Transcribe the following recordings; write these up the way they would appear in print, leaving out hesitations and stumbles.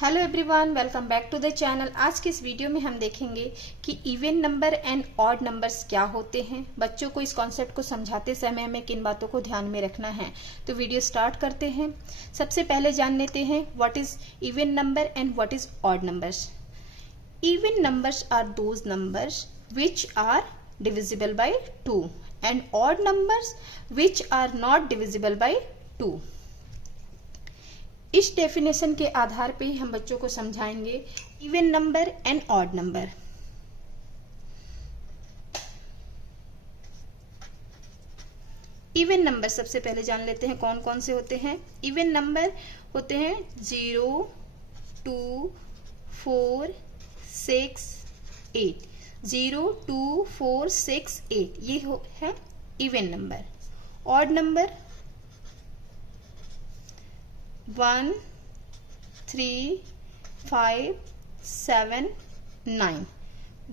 Hello everyone, welcome back to the channel. आज के इस वीडियो में हम देखेंगे कि even number and odd numbers क्या होते हैं। बच्चों को इस कॉन्सेप्ट को समझाते समय हमें किन बातों को ध्यान में रखना है। तो वीडियो स्टार्ट करते हैं। सबसे पहले जान लेते हैं what is even number and what is odd numbers. Even numbers are those numbers which are divisible by 2 and odd numbers which are not divisible by 2। इस डेफिनेशन के आधार पे ही हम बच्चों को समझाएंगे even number and odd number. Even number सबसे पहले जान लेते हैं कौन कौन से होते हैं। इवन नंबर होते हैं 0, 2, 4, 6, 8। 0, 2, 4, 6, 8 ये है इवन नंबर। Odd number 1, 3, 5, 7, 9।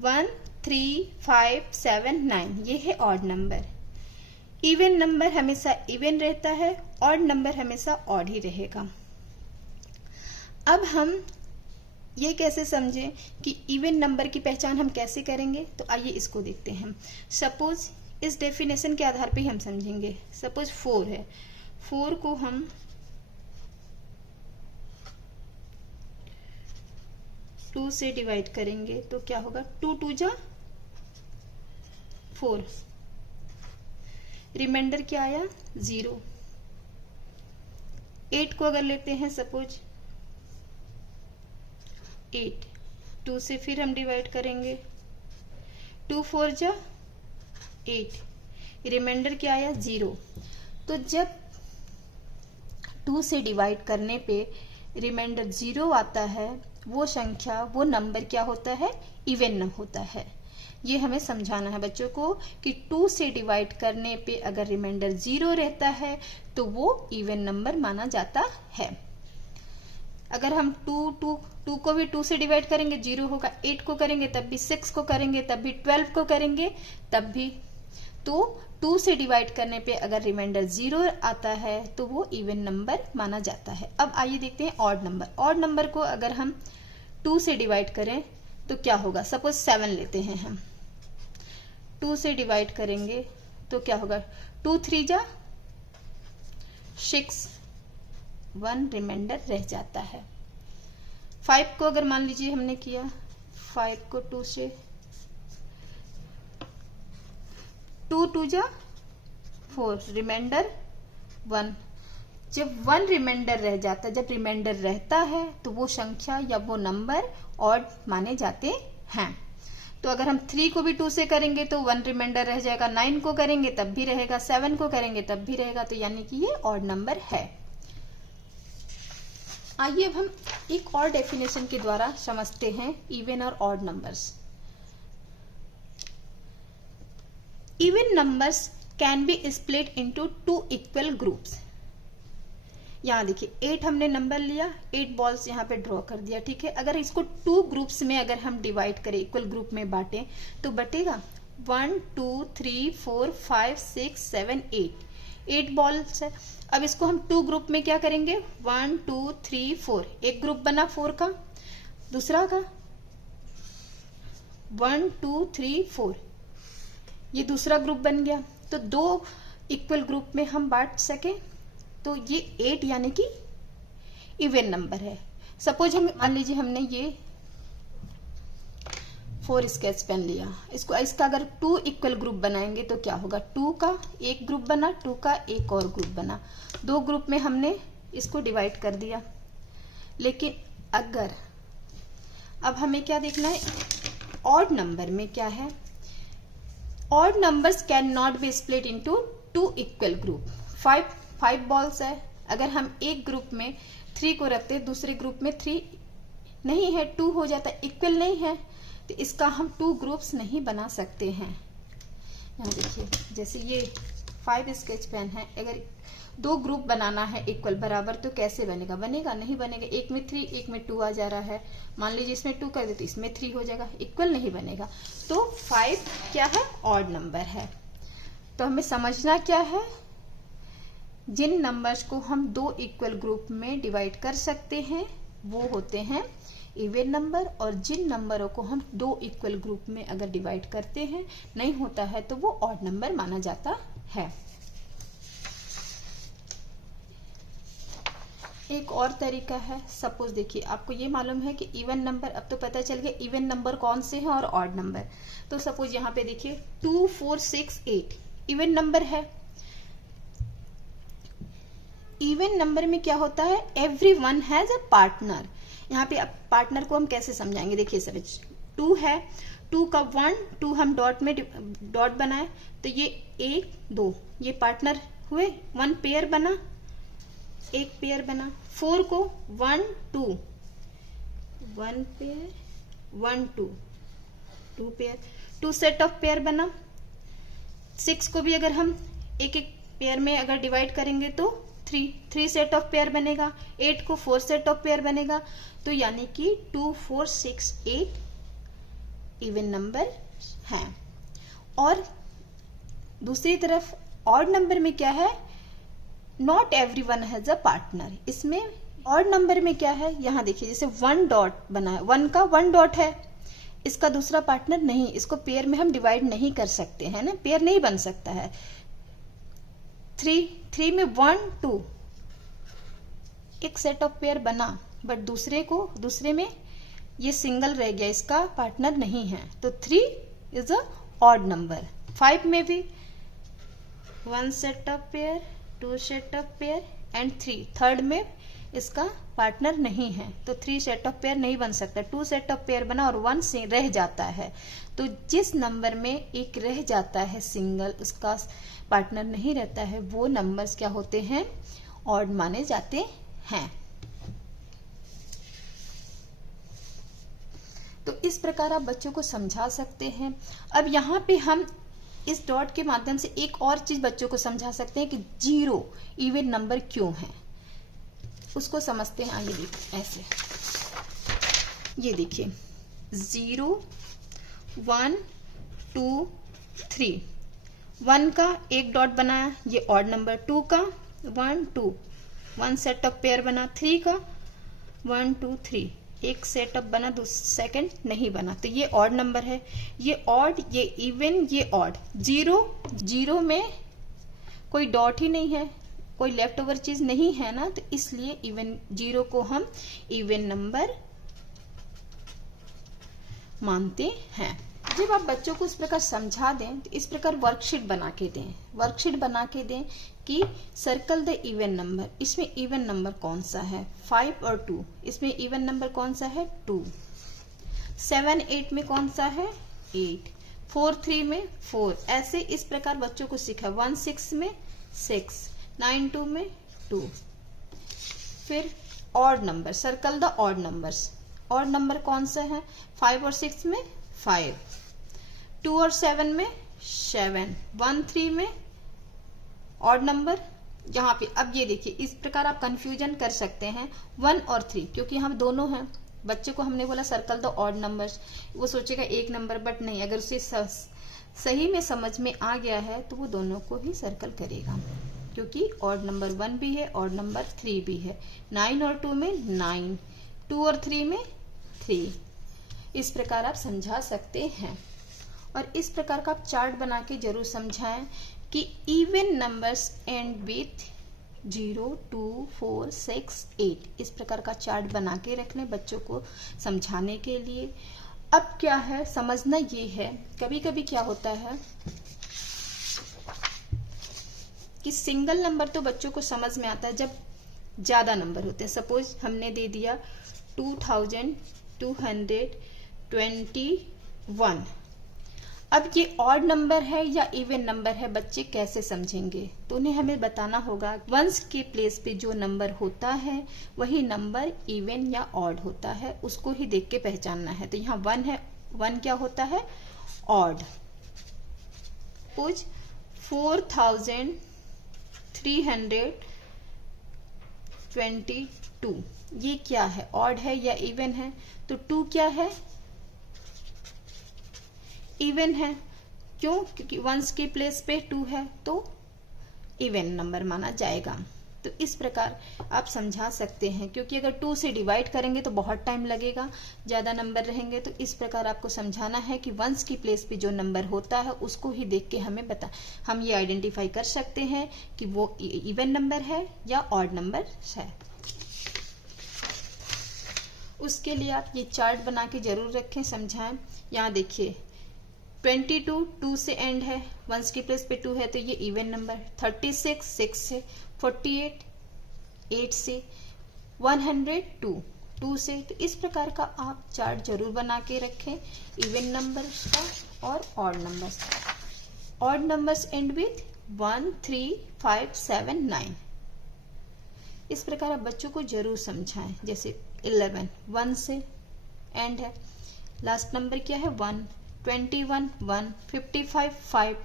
1, 3, 5, 7, 9 ये है ऑड नंबर। इवन नंबर हमेशा इवन रहता है, ऑड नंबर हमेशा ऑड ही रहेगा। अब हम ये कैसे समझें कि इवन नंबर की पहचान हम कैसे करेंगे, तो आइए इसको देखते हैं। सपोज इस डेफिनेशन के आधार पे ही हम समझेंगे। सपोज 4 है, 4 को हम 2 से डिवाइड करेंगे तो क्या होगा, 2 2 जा 4। रिमाइंडर क्या आया 0। 8 को अगर लेते हैं सपोज 8, 2 से फिर हम डिवाइड करेंगे, 2 4 जा 8। रिमाइंडर क्या आया 0। तो जब 2 से डिवाइड करने पे रिमाइंडर 0 आता है, वो संख्या वो नंबर क्या होता है, इवन होता है। ये हमें समझाना है बच्चों को कि 2 से डिवाइड करने पे अगर रिमाइंडर 0 रहता है तो वो इवन नंबर माना जाता है। अगर हम 2 को भी 2 से डिवाइड करेंगे 0 होगा, 8 को करेंगे तब भी, 6 को करेंगे तब भी, 12 को करेंगे तब भी। तो 2 से डिवाइड करने पे अगर रिमाइंडर 0 आता है तो वो इवन नंबर माना जाता है। अब आइए देखते हैं ऑड नंबर। ऑड नंबर को अगर हम 2 से डिवाइड करें तो क्या होगा। सपोज 7 लेते हैं हम, 2 से डिवाइड करेंगे तो क्या होगा, 2 3 जा 6, 1 रिमाइंडर रह जाता है। 5 को अगर मान लीजिए हमने किया, 5 को 2 से 2 2 जा 4, रिमाइंडर 1। जब 1 रिमाइंडर रह जाता है, जब रिमाइंडर रहता है तो वो संख्या या वो नंबर ऑड माने जाते हैं। तो अगर हम 3 को भी 2 से करेंगे तो 1 रिमाइंडर रह जाएगा, 9 को करेंगे तब भी रहेगा, 7 को करेंगे तब भी रहेगा। तो यानी कि ये ऑड नंबर है। आइए अब हम एक और डेफिनेशन के द्वारा समझते हैं इवन और odd numbers. Even numbers can be split into 2 equal groups। यहाँ देखिए 8 हमने नंबर लिया, 8 बॉल्स यहाँ पे ड्रॉ कर दिया, ठीक है। अगर इसको 2 ग्रुप्स में अगर हम डिवाइड करें, इक्वल ग्रुप में बांटें तो बटेगा 1 2 3 4 5 6 7 8 बॉल्स है। अब इसको हम 2 ग्रुप में क्या करेंगे, 1 2 3 4। एक ग्रुप बना 4 का, दूसरा का 1 2 3 4, ये दूसरा ग्रुप बन गया। तो 2 इक्वल ग्रुप में हम बांट सके तो ये 8 यानी कि इवन नंबर है। सपोज हम मान लीजिए हमने ये 4 स्केच पेन लिया, इसका अगर 2 इक्वल ग्रुप बनाएंगे तो क्या होगा, 2 का एक ग्रुप बना, 2 का एक और ग्रुप बना, 2 ग्रुप में हमने इसको डिवाइड कर दिया। लेकिन अगर अब हमें क्या देखना है, ऑड नंबर में क्या है, odd numbers can not be split into 2 equal group. 5 balls है, अगर हम एक ग्रुप में 3 को रखते, दूसरे ग्रुप में 3 नहीं है, 2 हो जाता, इक्वल नहीं है, तो इसका हम 2 ग्रुप्स नहीं बना सकते हैं। यहाँ देखिए जैसे ये 5 स्केच पेन है, अगर 2 ग्रुप बनाना है इक्वल बराबर तो कैसे बनेगा, बनेगा नहीं बनेगा। एक में 3 एक में 2 आ जा रहा है, मान लीजिए इसमें 2 कर दे तो इसमें 3 हो जाएगा, इक्वल नहीं बनेगा। तो 5 क्या है, ऑड नंबर है। तो हमें समझना क्या है, जिन नंबर्स को हम 2 इक्वल ग्रुप में डिवाइड कर सकते हैं वो होते हैं इवन नंबर, और जिन नंबरों को हम दो इक्वल ग्रुप में अगर डिवाइड करते हैं नहीं होता है तो वो ऑड नंबर माना जाता है। एक और तरीका है, सपोज देखिए आपको ये मालूम है कि इवन नंबर, अब तो पता चल गया इवन नंबर कौन से हैं और ऑड नंबर। तो सपोज यहाँ पे देखिए 2 4 6 8 इवन नंबर है। इवन नंबर में क्या होता है, every one has a partner. यहाँ पे अब पार्टनर को हम कैसे समझाएंगे, देखिए सर 2 है, 2 का 1 2 हम डॉट में डॉट बनाए तो ये 1 2 ये पार्टनर हुए, 1 पेयर बना, एक पेयर बना। 4 को 1 2 1 pair 1 2 2 pair, 2 set of pair बना। 6 को भी अगर हम एक एक पेयर में अगर डिवाइड करेंगे तो 3 सेट ऑफ पेयर बनेगा। 8 को 4 सेट ऑफ पेयर बनेगा। तो यानी कि 2 4 6 8 इवन नंबर हैं। और दूसरी तरफ ऑड नंबर में क्या है, not every one has a partner. इसमें ऑड नंबर में क्या है, यहां देखिए जैसे 1 डॉट बना है, 1 का 1 डॉट है, इसका दूसरा पार्टनर नहीं, इसको पेयर में हम डिवाइड नहीं कर सकते हैं ना, पेयर नहीं बन सकता है। 3 में 1 2 एक सेट ऑफ पेयर बना, बट दूसरे में ये सिंगल रह गया, इसका पार्टनर नहीं है, तो 3 इज अ ऑड नंबर। 5 में भी 1 set of pair 2 set of pair and 3, third में इसका पार्टनर नहीं है तो 3 सेट ऑफ पेयर नहीं बन सकता। 2 सेट ऑफ पेयर बना और 1 से रह जाता है। तो जिस नंबर में एक रह जाता है सिंगल, उसका पार्टनर नहीं रहता है, वो नंबर्स क्या होते हैं, ऑड माने जाते हैं। तो इस प्रकार आप बच्चों को समझा सकते हैं। अब यहाँ पे हम इस डॉट के माध्यम से एक और चीज बच्चों को समझा सकते हैं कि 0 इवन नंबर क्यों है, उसको समझते हैं। आइए देखिए, ऐसे ये देखिए 0 1 2 3, 1 का एक डॉट बनाया, ये ऑड नंबर। 2 का 1 2 1 सेट ऑफ पेयर बना। 3 का 1 2 3 एक सेटअप बना, सेकंड नहीं बना, तो ये ऑड नंबर है। ये ऑड, ये इवन, ये ऑड। 0 में कोई डॉट ही नहीं है, कोई लेफ्ट ओवर चीज नहीं है ना, तो इसलिए इवन 0 को हम इवन नंबर मानते हैं। जब आप बच्चों को इस प्रकार समझा दें तो इस प्रकार वर्कशीट बना के दें कि सर्कल द इवन नंबर। इसमें इवन नंबर कौन सा है, 5 और 2। इसमें इवन नंबर कौन सा है, 2। 7 8 में कौन सा है, 8। 4 3 में 4। ऐसे इस प्रकार बच्चों को सिखा। 1 6 में 6, 9 2 में 2। फिर odd number, circle the odd numbers. Odd number कौन सा है, 5 और 6 में 5, 2 और 7 में 7, 1 3 में ऑड नंबर। यहाँ पे अब ये देखिए, इस प्रकार आप कंफ्यूजन कर सकते हैं 1 और 3, क्योंकि यहाँ दोनों हैं। बच्चे को हमने बोला सर्कल द ऑड नंबर्स, वो सोचेगा एक नंबर, बट नहीं, अगर उसे सही में समझ में आ गया है तो वो दोनों को ही सर्कल करेगा, क्योंकि ऑड नंबर 1 भी है, ऑड नंबर 3 भी है। 9 और 2 में 9, 2 और 3 में 3। इस प्रकार आप समझा सकते हैं। और इस प्रकार का आप चार्ट बना के जरूर समझाएं कि इवन नंबर्स एंड विथ 0 2 4 6 8। इस प्रकार का चार्ट बना के रख लें बच्चों को समझाने के लिए। अब क्या है, समझना ये है, कभी कभी क्या होता है कि सिंगल नंबर तो बच्चों को समझ में आता है जब ज्यादा नंबर होते हैं। सपोज हमने दे दिया 2221। अब ये ऑड नंबर है या इवन नंबर है, बच्चे कैसे समझेंगे, तो उन्हें हमें बताना होगा वंस के प्लेस पे जो नंबर होता है वही नंबर इवन या ऑड होता है, उसको ही देख के पहचानना है। तो यहाँ 1 है, 1 क्या होता है, ऑड। कुछ 4322, ये क्या है, ऑड है या इवन है, तो 2 क्या है, इवन है। क्यों, क्योंकि वंस के प्लेस पे 2 है तो इवन नंबर माना जाएगा। तो तो इस प्रकार आप समझा सकते हैं, क्योंकि अगर 2 से डिवाइड करेंगे तो बहुत टाइम लगेगा, ज़्यादा नंबर रहेंगे। तो इस प्रकार आपको समझाना है कि वंस की प्लेस पे जो नंबर होता है उसको ही देख के हम ये आइडेंटिफाई कर सकते हैं कि वो इवन नंबर है या ऑड नंबर है। उसके लिए आप ये चार्ट बना के जरूर रखें, समझाएं। यहाँ देखिए 22 2 से एंड है, वंस की प्लेस पे 2 है तो ये इवन नंबर। 36 6 से, 48 8 से, 102 2 से। तो इस प्रकार का आप चार्ट जरूर बना के रखें इवन नंबर्स का और ऑड नंबर्स का। Odd numbers and with 1 3 5 7 9। इस प्रकार आप बच्चों को जरूर समझाएं। जैसे 11 1 से एंड है, लास्ट नंबर क्या है 1, 21 1, 55 5,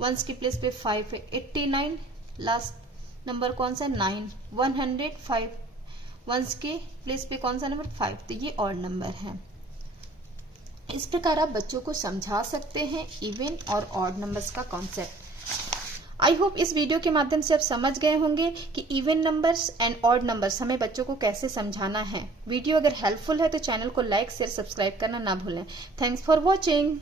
वंस की प्लेस पे 5 है, 89 लास्ट नंबर कौन सा 9, 105 वंस के प्लेस पे कौन सा नंबर 5, तो ये ऑड नंबर है। इस प्रकार आप बच्चों को समझा सकते हैं इवन और ऑड नंबर्स का कॉन्सेप्ट। आई होप इस वीडियो के माध्यम से आप समझ गए होंगे कि even numbers and odd numbers हमें बच्चों को कैसे समझाना है। वीडियो अगर हेल्पफुल है तो चैनल को लाइक शेयर सब्सक्राइब करना ना भूलें। Thanks for watching.